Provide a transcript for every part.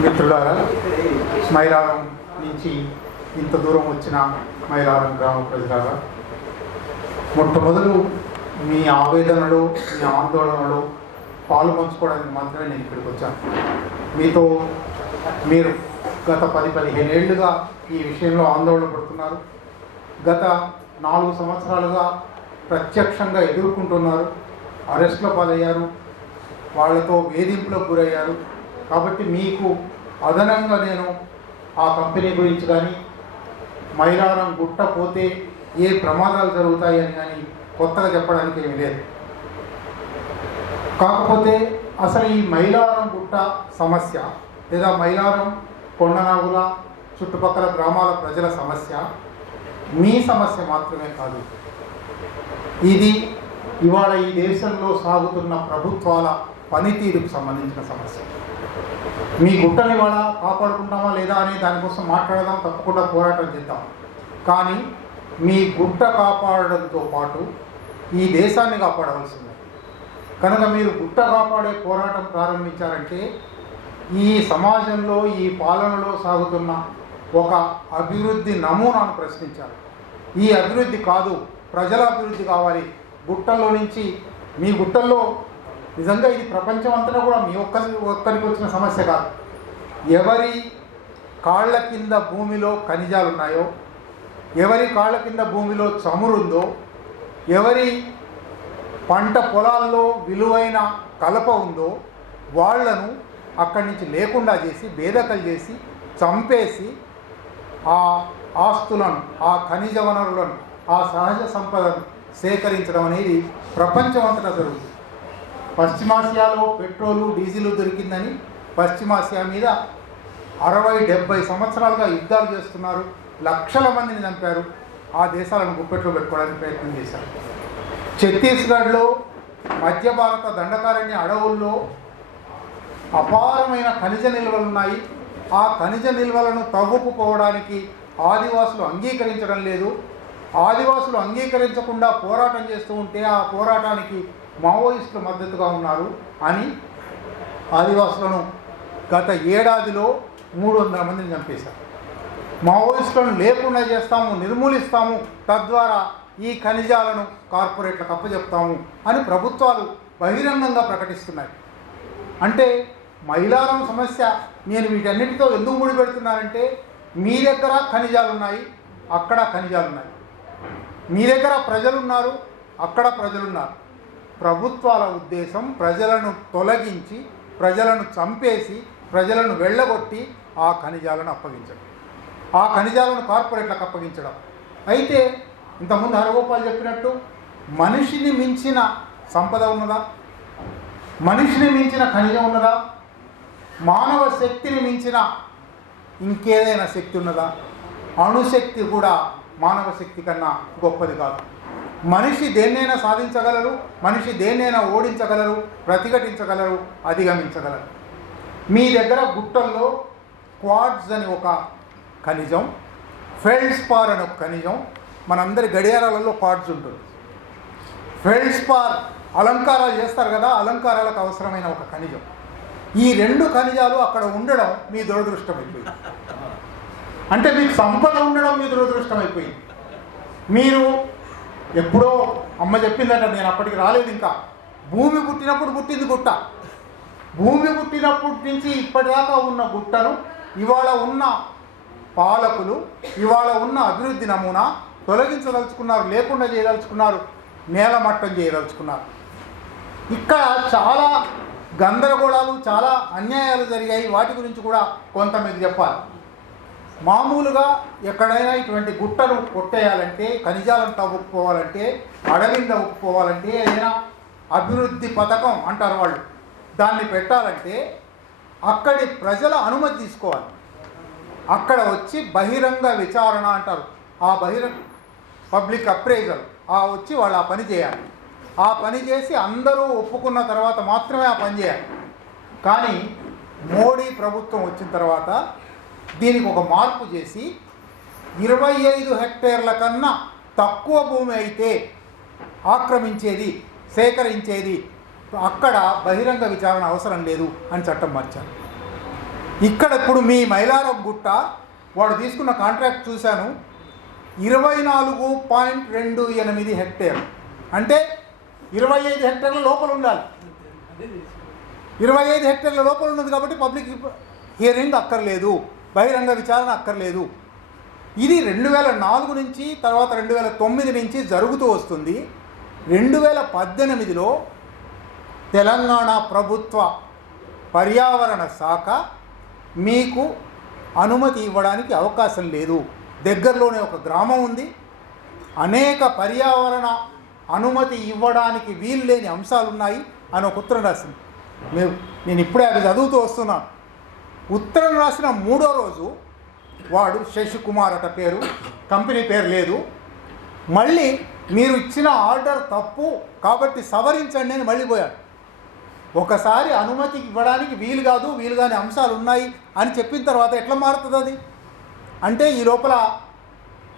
మిత్రులారా మైలారం నుంచి ఇంత దూరం వచ్చిన మైలారం గ్రామ ప్రజలారా మొట్టమొదలు మీ ఆవేదనలో మీ ఆందోళనలో పాలు పంచుకోవడానికి మాత్రమే నేను ఇక్కడికి వచ్చాను. మీతో మీరు గత పది పదిహేను ఏళ్ళుగా ఈ విషయంలో ఆందోళన పడుతున్నారు. గత నాలుగు సంవత్సరాలుగా ప్రత్యక్షంగా ఎదుర్కొంటున్నారు. అరెస్ట్లో పాలయ్యారు. వాళ్ళతో వేధింపులకు గురయ్యారు. కాబట్టి మీకు అదనంగా నేను ఆ కంపెనీ గురించి కానీ మైలారం గుట్ట పోతే ఏ ప్రమాదాలు జరుగుతాయని కానీ కొత్తగా చెప్పడానికి ఏమి లేదు. కాకపోతే అసలు ఈ మైలారం గుట్ట సమస్య లేదా మైలారం కొండనాగుల చుట్టుపక్కల గ్రామాల ప్రజల సమస్య మీ సమస్య మాత్రమే కాదు. ఇది ఇవాళ ఈ దేశంలో సాగుతున్న ప్రభుత్వాల పనితీరుకు సంబంధించిన సమస్య. మీ గుట్టని వాళ్ళ కాపాడుకుంటామా లేదా అని దానికోసం మాట్లాడదాం తప్పకుండా పోరాటం చేద్దాం. కానీ మీ గుట్ట కాపాడడంతో పాటు ఈ దేశాన్ని కాపాడవలసింది. కనుక మీరు గుట్ట కాపాడే పోరాటం ప్రారంభించారంటే ఈ సమాజంలో ఈ పాలనలో సాగుతున్న ఒక అభివృద్ధి నమూనాను ప్రశ్నించారు ఈ అభివృద్ధి కాదు ప్రజల అభివృద్ధి కావాలి. గుట్టల్లో నుంచి మీ గుట్టల్లో నిజంగా ఇది ప్రపంచం అంతటా కూడా మీ ఒక్క ఒక్కరికి వచ్చిన సమస్య కాదు. ఎవరి కాళ్ళ కింద భూమిలో ఖనిజాలు ఉన్నాయో ఎవరి కాళ్ళ కింద భూమిలో చమురుందో ఎవరి పంట పొలాల్లో విలువైన కలప ఉందో వాళ్ళను అక్కడి నుంచి లేకుండా చేసి బేదకలు చేసి చంపేసి ఆ ఆస్తులను ఆ ఖనిజ వనరులను ఆ సహజ సంపదను సేకరించడం అనేది ప్రపంచమంతటా జరుగుతుంది. పశ్చిమాసియాలో పెట్రోలు డీజిల్ దొరికిందని పశ్చిమాసియా మీద అరవై డెబ్బై సంవత్సరాలుగా యుద్ధాలు చేస్తున్నారు. లక్షల మందిని చంపారు. ఆ దేశాలను గుప్పెట్లో పెట్టుకోవడానికి ప్రయత్నం చేశారు. ఛత్తీస్గఢ్లో మధ్య భారత దండకారణ్య అడవుల్లో అపారమైన ఖనిజ నిల్వలు ఉన్నాయి. ఆ ఖనిజ నిల్వలను తవ్వుకుపోవడానికి ఆదివాసులు అంగీకరించడం లేదు. ఆదివాసులు అంగీకరించకుండా పోరాటం చేస్తూ ఉంటే ఆ పోరాటానికి మావోయిస్టులు మద్దతుగా ఉన్నారు అని ఆదివాసులను గత ఏడాదిలో మూడు వందల మందిని చంపేశారు. మావోయిస్టులను లేకుండా చేస్తాము నిర్మూలిస్తాము తద్వారా ఈ ఖనిజాలను కార్పొరేట్లకు అప్పచెప్తాము అని ప్రభుత్వాలు బహిరంగంగా ప్రకటిస్తున్నాయి. అంటే మైలారం సమస్య నేను వీటన్నిటితో ఎందుకు ముడిపెడుతున్నానంటే మీ దగ్గర ఖనిజాలు ఉన్నాయి అక్కడ ఖనిజాలు ఉన్నాయి. మీ దగ్గర ప్రజలున్నారు అక్కడ ప్రజలున్నారు. ప్రభుత్వాల ఉద్దేశం ప్రజలను తొలగించి ప్రజలను చంపేసి ప్రజలను వెళ్ళగొట్టి ఆ ఖనిజాలను అప్పగించడం. ఆ ఖనిజాలను కార్పొరేట్లకు అప్పగించడం. అయితే ఇంతకుముందు హరగోపాల్ చెప్పినట్టు మనిషిని మించిన సంపద ఉన్నదా? మనిషిని మించిన ఖనిజం ఉన్నదా? మానవ శక్తిని మించిన ఇంకేదైనా శక్తి ఉన్నదా? అణుశక్తి కూడా మానవ శక్తి కన్నా గొప్పది కాదు. మనిషి దేన్నైనా సాధించగలరు మనిషి దేన్నైనా ఓడించగలరు ప్రతిఘటించగలరు అధిగమించగలరు. మీ దగ్గర గుట్టల్లో క్వాడ్స్ అని ఒక ఖనిజం ఫెల్స్పార్ అని ఒక ఖనిజం మనందరి గడియారాలలో క్వాడ్స్ ఉంటుంది. ఫెల్స్పార్ అలంకారాలు చేస్తారు కదా అలంకారాలకు అవసరమైన ఒక ఖనిజం. ఈ రెండు ఖనిజాలు అక్కడ ఉండడం మీ దురదృష్టం అయిపోయింది అంటే మీకు సంపద ఉండడం మీ దురదృష్టం అయిపోయింది మీరు ఎప్పుడో అమ్మ చెప్పిందట నేను అప్పటికి రాలేదు ఇంకా. భూమి పుట్టినప్పుడు పుట్టింది గుట్ట. భూమి పుట్టినప్పటి నుంచి ఇప్పటిదాకా ఉన్న గుట్టను ఇవాళ ఉన్న పాలకులు ఇవాళ ఉన్న అభివృద్ధి నమూనా తొలగించదలుచుకున్నారు లేకుండా చేయదలుచుకున్నారు నేలమట్టం చేయదలుచుకున్నారు. ఇక్కడ చాలా గందరగోళాలు చాలా అన్యాయాలు జరిగాయి. వాటి గురించి కూడా కొంత మీకు చెప్పాలి. మామూలుగా ఎక్కడైనా ఇటువంటి గుట్టలు కొట్టేయాలంటే ఖనిజాలను తవ్వుకుపోవాలంటే అడవిని తవ్వుకుపోవాలంటే ఏదైనా అభివృద్ధి పథకం అంటారు వాళ్ళు. దాన్ని పెట్టాలంటే అక్కడి ప్రజల అనుమతి తీసుకోవాలి. అక్కడ వచ్చి బహిరంగ విచారణ అంటారు. ఆ బహిరంగ పబ్లిక్ అప్రైజల్ ఆ వచ్చి వాళ్ళు ఆ పని చేయాలి. ఆ పని చేసి అందరూ ఒప్పుకున్న తర్వాత మాత్రమే ఆ పని చేయాలి. కానీ మోడీ ప్రభుత్వం వచ్చిన తర్వాత దీనికి ఒక మార్పు చేసి ఇరవై ఐదు హెక్టేర్ల కన్నా తక్కువ భూమి అయితే ఆక్రమించేది సేకరించేది అక్కడ బహిరంగ విచారణ అవసరం లేదు అని చట్టం మార్చారు ఇక్కడ ఇప్పుడు మీ మైలారం గుట్ట వాడు తీసుకున్న కాంట్రాక్ట్ చూశాను ఇరవై నాలుగు పాయింట్ రెండు ఎనిమిది హెక్టేర్ అంటే ఇరవై ఐదు హెక్టేర్ల లోపల ఉండాలి ఇరవై ఐదు హెక్టేర్ల లోపల ఉన్నది కాబట్టి పబ్లిక్ హియరింగ్ అక్కర్లేదు బహిరంగ విచారణ అక్కర్లేదు. ఇది రెండు వేల నాలుగు నుంచి తర్వాత రెండు వేల తొమ్మిది నుంచి జరుగుతూ వస్తుంది. రెండు వేల పద్దెనిమిదిలో తెలంగాణ ప్రభుత్వ పర్యావరణ శాఖ మీకు అనుమతి ఇవ్వడానికి అవకాశం లేదు. దగ్గరలోనే ఒక గ్రామం ఉంది. అనేక పర్యావరణ అనుమతి ఇవ్వడానికి వీలు లేని అంశాలు ఉన్నాయి అని ఒక ఉత్తరం రాసింది. మేము నేను ఇప్పుడే అది చదువుతూ వస్తున్నాను. ఉత్తరం రాసిన మూడో రోజు వాడు శశికుమార్ అట పేరు కంపెనీ పేరు లేదు. మళ్ళీ మీరు ఇచ్చిన ఆర్డర్ తప్పు కాబట్టి సవరించండి అని మళ్ళీ పోయాడు. ఒకసారి అనుమతి ఇవ్వడానికి వీలు కాదు వీలు కాని అంశాలు ఉన్నాయి అని చెప్పిన తర్వాత ఎట్లా మారుతుంది అది? అంటే ఈ లోపల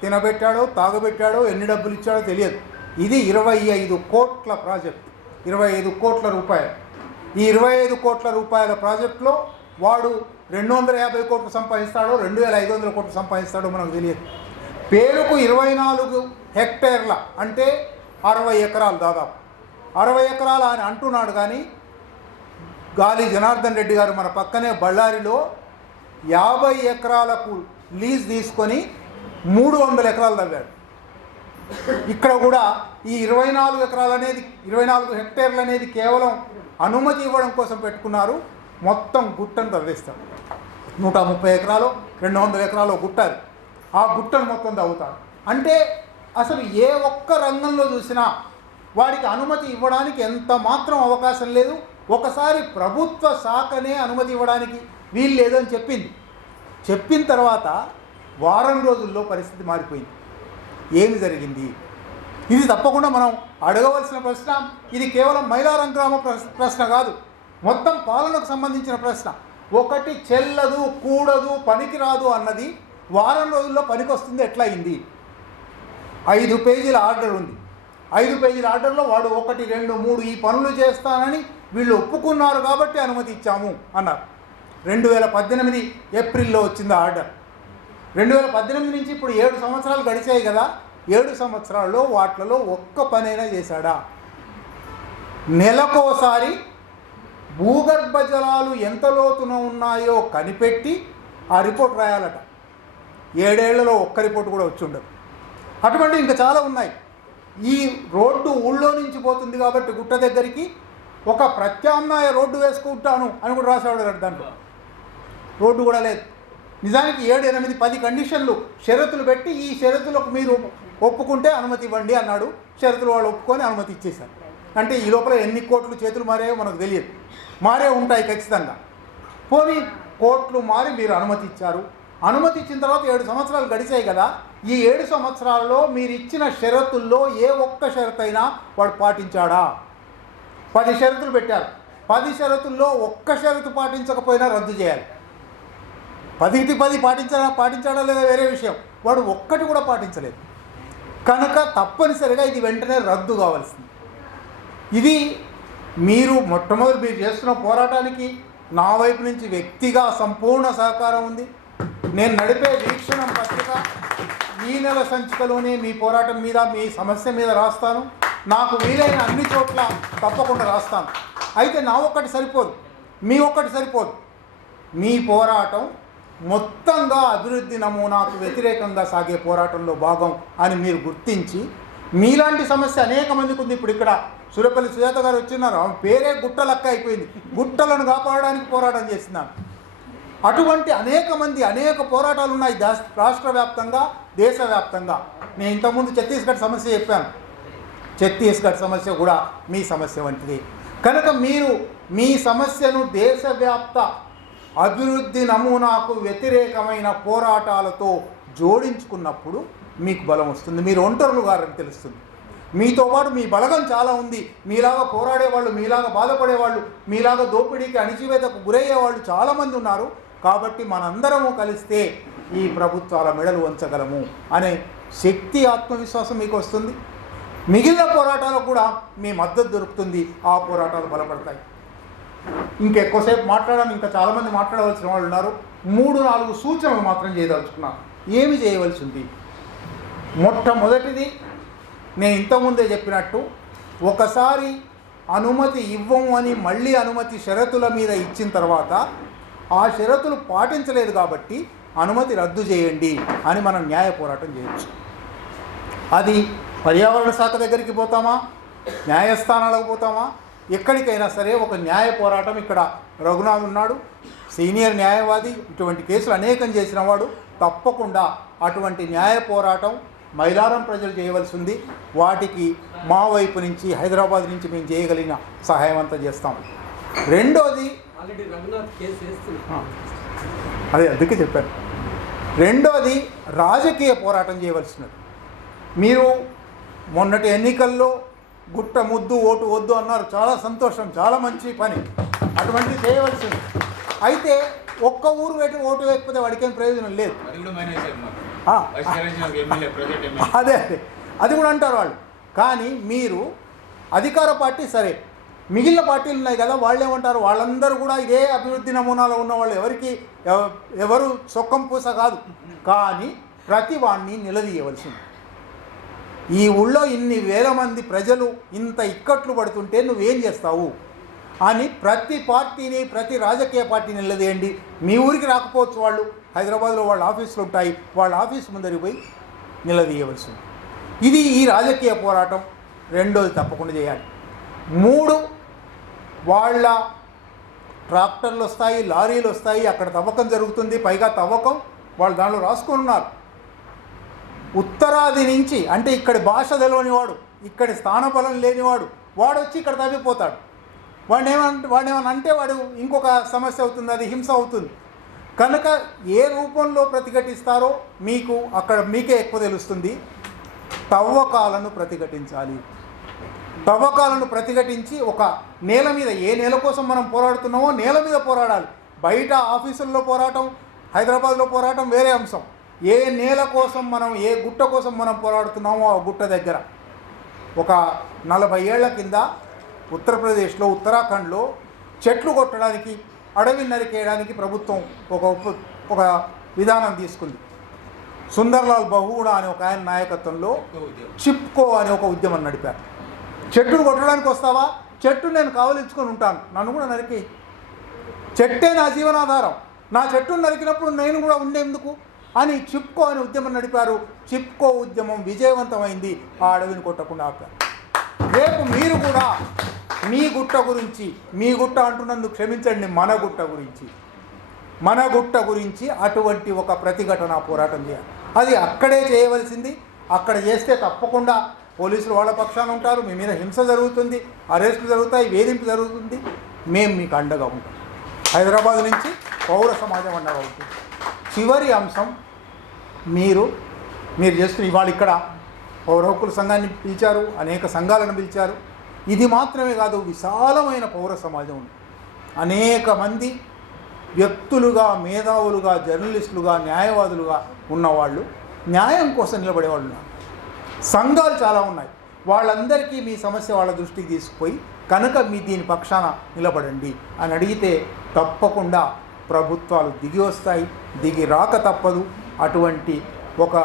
తినబెట్టాడో తాగబెట్టాడో ఎన్ని డబ్బులు ఇచ్చాడో తెలియదు. ఇది ఇరవై ఐదు కోట్ల ప్రాజెక్ట్. ఇరవై ఐదు కోట్ల రూపాయలు. ఈ ఇరవై ఐదు కోట్ల రూపాయల ప్రాజెక్టులో వాడు రెండు వందల యాభై కోట్లు సంపాదిస్తాడో రెండు వేల ఐదు వందల కోట్లు సంపాదిస్తాడో మనకు తెలియదు. పేరుకు ఇరవై నాలుగు హెక్టేర్ల అంటే అరవై ఎకరాలు దాదాపు. అరవై ఎకరాల అని అంటున్నాడు కానీ గాలి జనార్దన్ రెడ్డి గారు మన పక్కనే బళ్ళారిలో యాభై ఎకరాలకు లీజ్ తీసుకొని మూడు వందల ఎకరాలు తవ్వాడు. ఇక్కడ కూడా ఈ ఇరవై నాలుగు ఎకరాలు అనేది ఇరవై నాలుగు హెక్టేర్లు అనేది కేవలం అనుమతి ఇవ్వడం కోసం పెట్టుకున్నారు. మొత్తం గుట్టను తవ్వేస్తారు. నూట ముప్పై ఎకరాలు రెండు వందల ఎకరాలు గుట్టారు ఆ గుట్టను మొత్తం తవ్వుతారు. అంటే అసలు ఏ ఒక్క రంగంలో చూసినా వాడికి అనుమతి ఇవ్వడానికి ఎంత మాత్రం అవకాశం లేదు. ఒకసారి ప్రభుత్వ శాఖనే అనుమతి ఇవ్వడానికి వీలు లేదని చెప్పింది. చెప్పిన తర్వాత వారం రోజుల్లో పరిస్థితి మారిపోయింది. ఏమి జరిగింది? ఇది తప్పకుండా మనం అడగవలసిన ప్రశ్న. ఇది కేవలం మైలారం గ్రామ ప్రశ్- ప్రశ్న కాదు. మొత్తం పాలనకు సంబంధించిన ప్రశ్న. ఒకటి చెల్లదు కూడదు పనికిరాదు అన్నది వారం రోజుల్లో పనికి వస్తుంది ఎట్లా అయింది ఐదు పేజీల ఆర్డర్ ఉంది. ఐదు పేజీల ఆర్డర్లో వాడు ఒకటి రెండు మూడు ఈ పనులు చేస్తానని వీళ్ళు ఒప్పుకున్నారు కాబట్టి అనుమతి ఇచ్చాము అన్నారు. రెండు వేల పద్దెనిమిది ఏప్రిల్లో వచ్చింది ఆ ఆర్డర్. రెండు వేల పద్దెనిమిది నుంచి ఇప్పుడు ఏడు సంవత్సరాలు గడిచాయి కదా ఏడు సంవత్సరాల్లో వాటిలలో ఒక్క పనైనా చేశాడా? నెలకోసారి భూగర్భ జలాలు ఎంత లోతున ఉన్నాయో కనిపెట్టి ఆ రిపోర్ట్ రాయాలట. ఏడేళ్ళలో ఒక్క రిపోర్ట్ కూడా వచ్చి ఉండదు. అటువంటి ఇంకా చాలా ఉన్నాయి. ఈ రోడ్డు ఊళ్ళో నుంచి పోతుంది కాబట్టి గుట్ట దగ్గరికి ఒక ప్రత్యామ్నాయ రోడ్డు వేసుకుంటాను అని కూడా రాసేవాడు దాంట్లో. రోడ్డు కూడా లేదు. నిజానికి ఏడు ఎనిమిది పది కండిషన్లు షరతులు పెట్టి ఈ షరతులకు మీరు ఒప్పుకుంటే అనుమతి ఇవ్వండి అన్నాడు. షరతులు వాళ్ళు ఒప్పుకొని అనుమతి ఇచ్చేశారు. అంటే ఈ లోపల ఎన్ని కోట్లు చేతులు మారాయో మనకు తెలియదు. మారే ఉంటాయి ఖచ్చితంగా. పోనీ కోట్లు మారి మీరు అనుమతి ఇచ్చారు అనుమతి ఇచ్చిన తర్వాత ఏడు సంవత్సరాలు గడిచాయి కదా. ఈ ఏడు సంవత్సరాలలో మీరు ఇచ్చిన షరతుల్లో ఏ ఒక్క షరతు అయినా వాడు పాటించాడా? పది షరతులు పెట్టారు. పది షరతుల్లో ఒక్క షరతు పాటించకపోయినా రద్దు చేయాలి. పదికి పది పాటించడా పాటించాడా లేదా వేరే విషయం. వాడు ఒక్కటి కూడా పాటించలేదు. కనుక తప్పనిసరిగా ఇది వెంటనే రద్దు కావాల్సింది. ఇది మీరు మొట్టమొదటి మీరు చేస్తున్న పోరాటానికి నా వైపు నుంచి వ్యక్తిగా సంపూర్ణ సహకారం ఉంది. నేను నడిపే వీక్షణం పత్రిక ఈ నెల సంచికలోనే మీ పోరాటం మీద మీ సమస్య మీద రాస్తాను. నాకు వీలైన అన్ని చోట్ల తప్పకుండా రాస్తాను. అయితే నా ఒక్కటి సరిపోదు. మీ ఒక్కటి సరిపోదు. మీ పోరాటం మొత్తంగా అభివృద్ధి నమూనాకు వ్యతిరేకంగా సాగే పోరాటంలో భాగం అని మీరు గుర్తించి మీలాంటి సమస్య అనేక మందికి ఉంది. ఇప్పుడు ఇక్కడ సూర్యపల్లి సుజాత గారు వచ్చిన్నారు ఆమె పేరే గుట్టలక్క అయిపోయింది. గుట్టలను కాపాడడానికి పోరాటం చేస్తున్నాను అటువంటి అనేక మంది అనేక పోరాటాలు ఉన్నాయి రాష్ట్ర వ్యాప్తంగా దేశవ్యాప్తంగా నేను ఇంతకుముందు ఛత్తీస్గఢ్ సమస్య చెప్పాను. ఛత్తీస్గఢ్ సమస్య కూడా మీ సమస్య వంటిది. కనుక మీరు మీ సమస్యను దేశవ్యాప్త అభివృద్ధి నమూనాకు వ్యతిరేకమైన పోరాటాలతో జోడించుకున్నప్పుడు మీకు బలం వస్తుంది. మీరు ఒంటరులు గారని తెలుస్తుంది. మీతో పాటు మీ బలగం చాలా ఉంది. మీలాగా పోరాడేవాళ్ళు మీలాగా బాధపడేవాళ్ళు మీలాగా దోపిడీకి అణిచివేతకు గురయ్యే వాళ్ళు చాలామంది ఉన్నారు. కాబట్టి మనందరము కలిస్తే ఈ ప్రభుత్వాల మెడలు వంచగలము అనే శక్తి ఆత్మవిశ్వాసం మీకు వస్తుంది. మిగిలిన పోరాటాలకు కూడా మీ మద్దతు దొరుకుతుంది. ఆ పోరాటాలు బలపడతాయి. ఇంకెక్కువసేపు మాట్లాడాలి. ఇంకా చాలామంది మాట్లాడవలసిన వాళ్ళు ఉన్నారు. మూడు నాలుగు సూచనలు మాత్రం చేయదలుచుకున్నాను. ఏమి చేయవలసింది మొట్టమొదటిది నేను ఇంతకుముందే చెప్పినట్టు ఒకసారి అనుమతి ఇవ్వము అని మళ్ళీ అనుమతి షరతుల మీద ఇచ్చిన తర్వాత ఆ షరతులు పాటించలేదు కాబట్టి అనుమతి రద్దు చేయండి అని మనం న్యాయ పోరాటం చేయొచ్చు. అది పర్యావరణ శాఖ దగ్గరికి పోతామా? న్యాయస్థానాలకు పోతామా? ఎక్కడికైనా సరే ఒక న్యాయ పోరాటం ఇక్కడ రఘునాథ్ ఉన్నాడు. సీనియర్ న్యాయవాది ఇటువంటి కేసులు అనేకం చేసిన వాడు తప్పకుండా అటువంటి న్యాయ పోరాటం మైలారం ప్రజలు చేయవలసి ఉంది వాటికి మా వైపు నుంచి హైదరాబాద్ నుంచి మేము చేయగలిగిన సహాయం అంతా చేస్తాం. రెండోది ఆల్రెడీ రఘునాథ్ కేసు వేస్తున్నారు ఆ, అదే అందుకే చెప్పాను. రెండోది రాజకీయ పోరాటం చేయవలసినది. మీరు మొన్నటి ఎన్నికల్లో గుట్ట ముద్దు ఓటు వద్దు అన్నారు. చాలా సంతోషం చాలా మంచి పని. అటువంటిది చేయవలసింది. అయితే ఒక్క ఊరు పెట్టి ఓటు వేయకపోతే వాడికేం ప్రయోజనం లేదు. అది అదే. అదే కూడా అంటారు వాళ్ళు. కానీ మీరు అధికార పార్టీ సరే మిగిలిన పార్టీలు ఉన్నాయి కదా వాళ్ళు ఏమంటారు? వాళ్ళందరూ కూడా ఇదే అభివృద్ధి నమూనాలో ఉన్న వాళ్ళు ఎవరికి ఎవ- ఎవరు సొక్కం పూస కాదు. కానీ ప్రతి వాణ్ణి నిలదీయవలసింది. ఈ ఊళ్ళో ఇన్ని వేల మంది ప్రజలు ఇంత ఇక్కట్లు పడుతుంటే నువ్వేం చేస్తావు? అని ప్రతి పార్టీని ప్రతి రాజకీయ పార్టీని నిలదీయండి. మీ ఊరికి రాకపోవచ్చు వాళ్ళు. హైదరాబాద్లో వాళ్ళ ఆఫీసులు ఉంటాయి వాళ్ళ ఆఫీస్ ముందరికి పోయి నిలదీయవలసింది. ఇది ఈ రాజకీయ పోరాటం రెండోది తప్పకుండా చేయాలి. మూడు వాళ్ళ ట్రాక్టర్లు వస్తాయి లారీలు వస్తాయి అక్కడ తవ్వకం జరుగుతుంది పైగా తవ్వకం వాళ్ళు దాంట్లో రాసుకొని ఉన్నారు. ఉత్తరాది నుంచి అంటే ఇక్కడి భాష తెలియనివాడు ఇక్కడి స్థానబలం లేనివాడు వాడు వచ్చి ఇక్కడ తవ్విపోతాడు. వాడిని ఏమంటే వాడు ఏమన్నా అంటే వాడు ఇంకొక సమస్య అవుతుంది అది హింస అవుతుంది. కనుక ఏ రూపంలో ప్రతిఘటిస్తారో మీకు అక్కడ మీకే ఎక్కువ తెలుస్తుంది. తవ్వకాలను ప్రతిఘటించాలి. తవ్వకాలను ప్రతిఘటించి ఒక నేల మీద ఏ నేల కోసం మనం పోరాడుతున్నామో నేల మీద పోరాడాలి. బయట ఆఫీసుల్లో పోరాటం హైదరాబాద్లో పోరాటం వేరే అంశం. ఏ నేల కోసం మనం ఏ గుట్ట కోసం మనం పోరాడుతున్నామో ఆ గుట్ట దగ్గర. ఒక నలభై ఏళ్ళ కింద ఉత్తరప్రదేశ్లో ఉత్తరాఖండ్లో చెట్లు కొట్టడానికి అడవిని నరికేయడానికి ప్రభుత్వం ఒక ఒక విధానం తీసుకుంది. సుందర్లాల్ బహుగుణ అనే ఒక ఆయన నాయకత్వంలో చిప్కో అనే ఒక ఉద్యమం నడిపారు. చెట్టును కొట్టడానికి వస్తావా? చెట్టు నేను కావలించుకొని ఉంటాను. నన్ను కూడా నరికి. చెట్టే నా జీవనాధారం. నా చెట్టును నరికినప్పుడు నేను కూడా ఉండేందుకు? అని చిప్కో అనే ఉద్యమం నడిపారు. చిప్కో ఉద్యమం విజయవంతమైంది. ఆ అడవిని కొట్టకుండా ఆపారు. రేపు మీరు కూడా మీ గుట్ట గురించి మీ గుట్ట అంటున్నందుకు క్షమించండి మన గుట్ట గురించి. మన గుట్ట గురించి అటువంటి ఒక ప్రతిఘటన పోరాటం చేయాలి. అది అక్కడే చేయవలసింది. అక్కడ చేస్తే తప్పకుండా పోలీసులు వాళ్ళ పక్షాన ఉంటారు. మీ మీద హింస జరుగుతుంది అరెస్టులు జరుగుతాయి వేధింపు జరుగుతుంది. మేము మీకు అండగా ఉంటాం. హైదరాబాద్ నుంచి పౌర సమాజం అండగా ఉంటుంది. చివరి అంశం మీరు మీరు చేస్తున్న ఇవాళ ఇక్కడ పౌర హక్కుల సంఘాన్ని పిలిచారు అనేక సంఘాలను పిలిచారు. ఇది మాత్రమే కాదు విశాలమైన పౌర సమాజం ఉంది. అనేక మంది వ్యక్తులుగా మేధావులుగా జర్నలిస్టులుగా న్యాయవాదులుగా ఉన్నవాళ్ళు న్యాయం కోసం నిలబడేవాళ్ళు ఉన్నారు. సంఘాలు చాలా ఉన్నాయి. వాళ్ళందరికీ మీ సమస్య వాళ్ళ దృష్టికి తీసుకుపోయి కనుక మీ దీని పక్షాన నిలబడండి అని అడిగితే తప్పకుండా ప్రభుత్వాలు దిగి వస్తాయి దిగి రాక తప్పదు. అటువంటి ఒక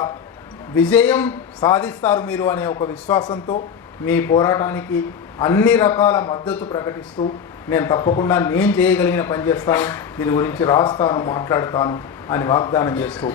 విజయం సాధిస్తారు మీరు అనే ఒక విశ్వాసంతో మీ పోరాటానికి అన్ని రకాల మద్దతు ప్రకటిస్తూ నేను తప్పకుండా నేను చేయగలిగిన పని చేస్తాను దీని గురించి రాస్తాను మాట్లాడతాను అని వాగ్దానం చేస్తూ